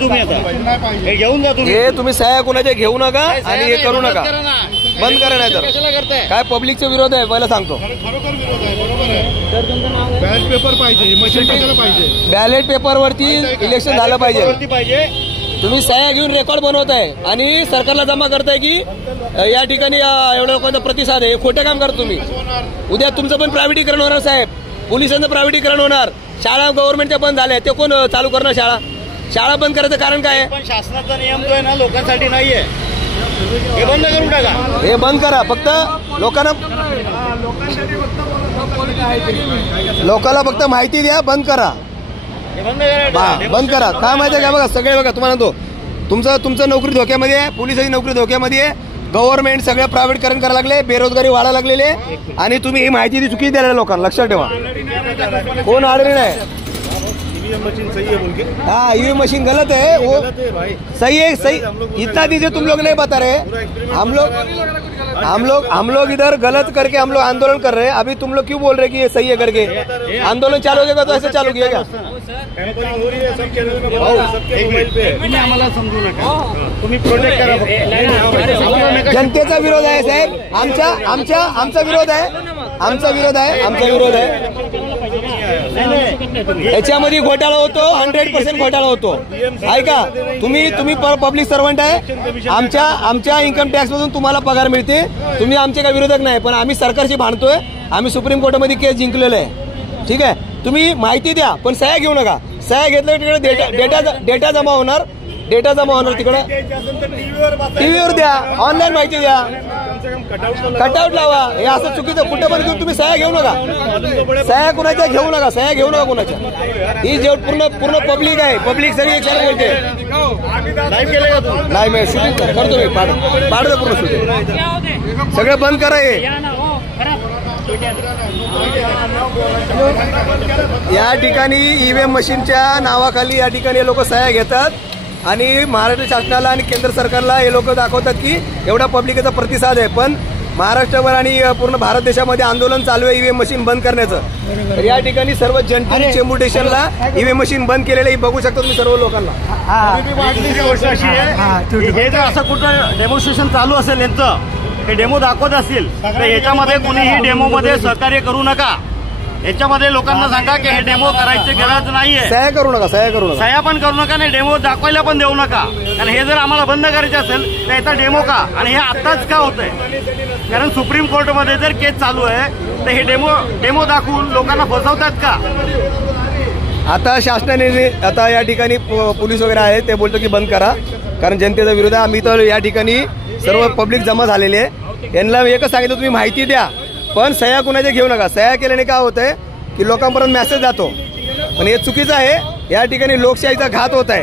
तुम्ही आता हे घेऊन जा तुम्ही. हे तुम्ही सह्या कुणाच्या घेऊ नका आणि हे करू नका, बंद करा. नाही तर काय पब्लिकचा विरोध आहे पहिला सांगतो. खरोखर विरोध आहे, बरोबर आहे. बॅलेट पेपर पाहिजे, मशीन टाकायला पाहिजे. बॅलेट पेपरवरती इलेक्शन झालं पाहिजे. तुम्ही सह्या घेऊन रेकॉर्ड बनवताय आणि सरकारला जमा करताय की या ठिकाणी एवढ्या लोकांचा प्रतिसाद आहे. खोटं काम करता तुम्ही. उद्या तुमचं पण प्रायव्हेटीकरण होणार साहेब, पोलिसांचं प्रायव्हेटीकरण होणार, शाळा गव्हर्नमेंटच्या बंद झाल्या, ते कोण चालू करणार शाळा? शाळा बंद करायचं कारण काय आहे? पण शासनाचा नियम जो आहे ना लोकांसाठी नाहीये, हे बंद करून टाका. हे बंद करा. फक्त लोकांना फक्त माहिती द्या, बंद करा. बंद करा. काय माहिती आहे का? बघा सगळे बघा तुम्हाला तो तुमचं नोकरी धोक्यामध्ये आहे, पोलिसांची नोकरी धोक्यामध्ये आहे, गव्हर्नमेंट सगळं प्रायव्हेटीकरण करायला लागले, बेरोजगारी वाढायला लागलेली आहे आणि तुम्ही ही माहिती चुकीची द्यायला लोकांना. लक्षात ठेवा. कोण आडरी नाही. हाँ ईवीएम मशीन गलत है, वो सही है. सही इतना दीजिए, तुम लोग नहीं बता रहे. हम लोग इधर गलत करके हम लोग आंदोलन कर रहे हैं. अभी तुम लोग क्यों बोल रहे कि ये सही है करके? आंदोलन चालू होगा तो ऐसे चालू किया क्या? समजू नका, तुम्ही प्रोटेक्ट करा. जनतेचा विरोध आहे साहेब. आमचा विरोध आहे. याच्यामध्ये घोटाळा होतो, 100% घोटाळा होतो. ऐका, तुम्ही पब्लिक सर्वंट आहे. आमच्या इन्कम टॅक्स मधून तुम्हाला पगार मिळते. तुम्ही आमचे काही विरोधक नाही, पण आम्ही सरकारशी भांडतोय. आम्ही सुप्रीम कोर्टामध्ये केस जिंकलेलं आहे. ठीक आहे, तुम्ही माहिती द्या पण सह्या घेऊ नका. सह्या घेतलं तिकडे डेटा जमा होणार. तिकडे टीव्हीवर द्या, ऑनलाईन माहिती द्या, कटआउट लावा. हे असं चुकीचं कुठं पण घेऊन तुम्ही सह्या घेऊ नका. सह्या कुणाच्या घेऊ नका कुणाच्या. ही जे पूर्ण पब्लिक आहे, पब्लिक सगळी एक सारखी बोलते. नाही मी शूटिंग करतो, मी पाडतो पूर्ण शूटिंग. सगळं बंद करा. हे या ठिकाणी ईव्हीएम मशीनच्या नावाखाली या ठिकाणी लोक सह्या घेतात आणि महाराष्ट्र शासनाला आणि केंद्र सरकारला हे लोक दाखवतात की एवढा पब्लिकचा प्रतिसाद आहे. पण महाराष्ट्रभर आणि पूर्ण भारत देशामध्ये आंदोलन चालू आहे ईव्हीएम मशीन बंद करण्याचं. तर या ठिकाणी सर्व जनतेने चेंबूर स्टेशनला ईव्हीएम मशीन बंद केलेलं बघू शकता तुम्ही सर्व लोकांना. हे जर असं कुठं डेमॉन्स्ट्रेशन चालू असेल यांचं, हे डेमो दाखवत असतील तर याच्यामध्ये कुणीही डेमोमध्ये सहकार्य करू नका. याच्यामध्ये लोकांना सांगा की हे डेमो करायची गरज नाहीये. सह्या करू नका. सह्या पण करू नका आणि डेमो दाखवायला पण देऊ नका. कारण हे जर आम्हाला बंद करायचे असेल तर याचा डेमो का, आणि हे आत्ताच का होतंय? कारण सुप्रीम कोर्टमध्ये जर केस चालू आहे तर हे डेमो दाखवून लोकांना फसवतात का? आता शासनाने आता या ठिकाणी पोलीस वगैरे आहे, ते बोलतो की बंद करा कारण जनतेचा विरोध आहे. आम्ही तर या ठिकाणी सर्व पब्लिक जमा झालेली आहे. यांना एकच सांगितलं तुम्ही माहिती द्या पण सह्या कुणाच्या घेऊ नका. सह्या केल्याने काय होतंय की लोकांपर्यंत मेसेज जातो, पण हे चुकीचं आहे. या ठिकाणी लोकशाहीचा घात होत आहे.